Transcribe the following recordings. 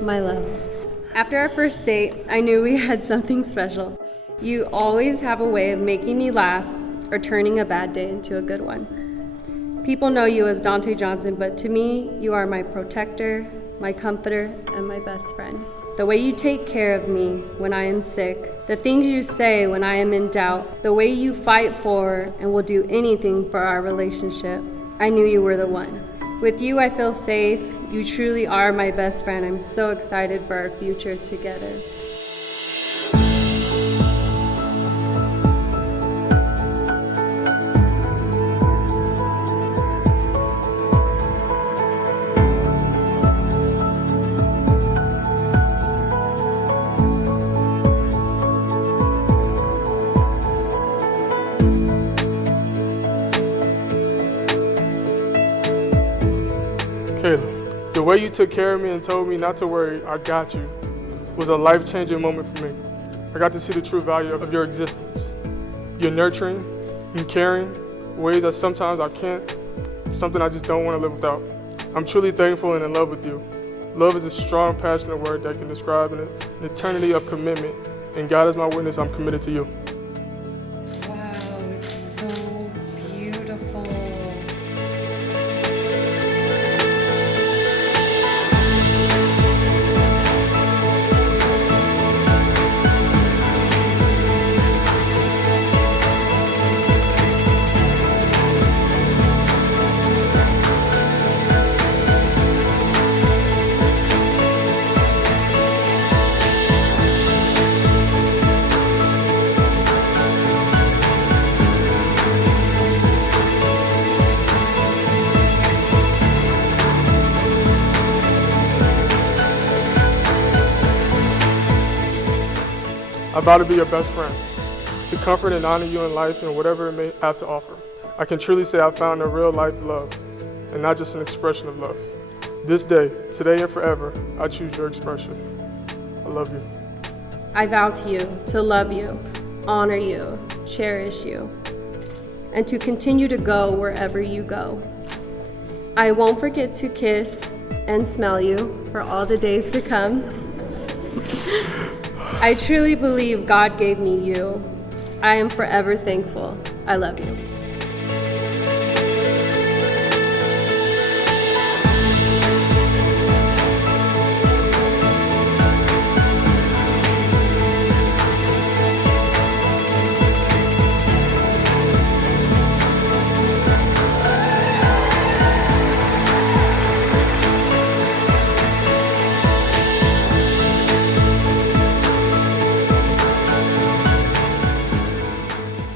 My love. After our first date, I knew we had something special. You always have a way of making me laugh or turning a bad day into a good one. People know you as Dante Johnson, but to me, you are my protector, my comforter, and my best friend. The way you take care of me when I am sick, the things you say when I am in doubt, the way you fight for and will do anything for our relationship, I knew you were the one. With you, I feel safe. You truly are my best friend. I'm so excited for our future together. Kayla, the way you took care of me and told me not to worry, I got you, was a life-changing moment for me. I got to see the true value of your existence. You're nurturing and caring, ways that sometimes I can't, something I just don't want to live without. I'm truly thankful and in love with you. Love is a strong, passionate word that can describe an eternity of commitment, and God is my witness, I'm committed to you. Wow, it's so beautiful. I vow to be your best friend, to comfort and honor you in life and whatever it may have to offer. I can truly say I found a real life love, and not just an expression of love. This day, today and forever, I choose your expression. I love you. I vow to you to love you, honor you, cherish you, and to continue to go wherever you go. I won't forget to kiss and smell you for all the days to come. I truly believe God gave me you. I am forever thankful. I love you.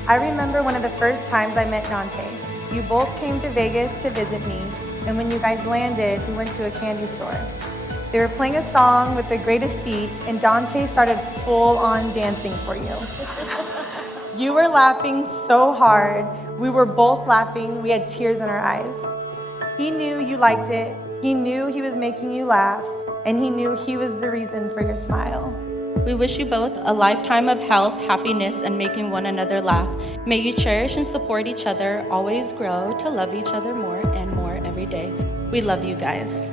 I remember one of the first times I met Dante. You both came to Vegas to visit me, and when you guys landed, we went to a candy store. They were playing a song with the greatest beat, and Dante started full-on dancing for you. You were laughing so hard. We were both laughing. We had tears in our eyes. He knew you liked it. He knew he was making you laugh, and he knew he was the reason for your smile. We wish you both a lifetime of health, happiness, and making one another laugh. May you cherish and support each other, always grow to love each other more and more every day. We love you guys.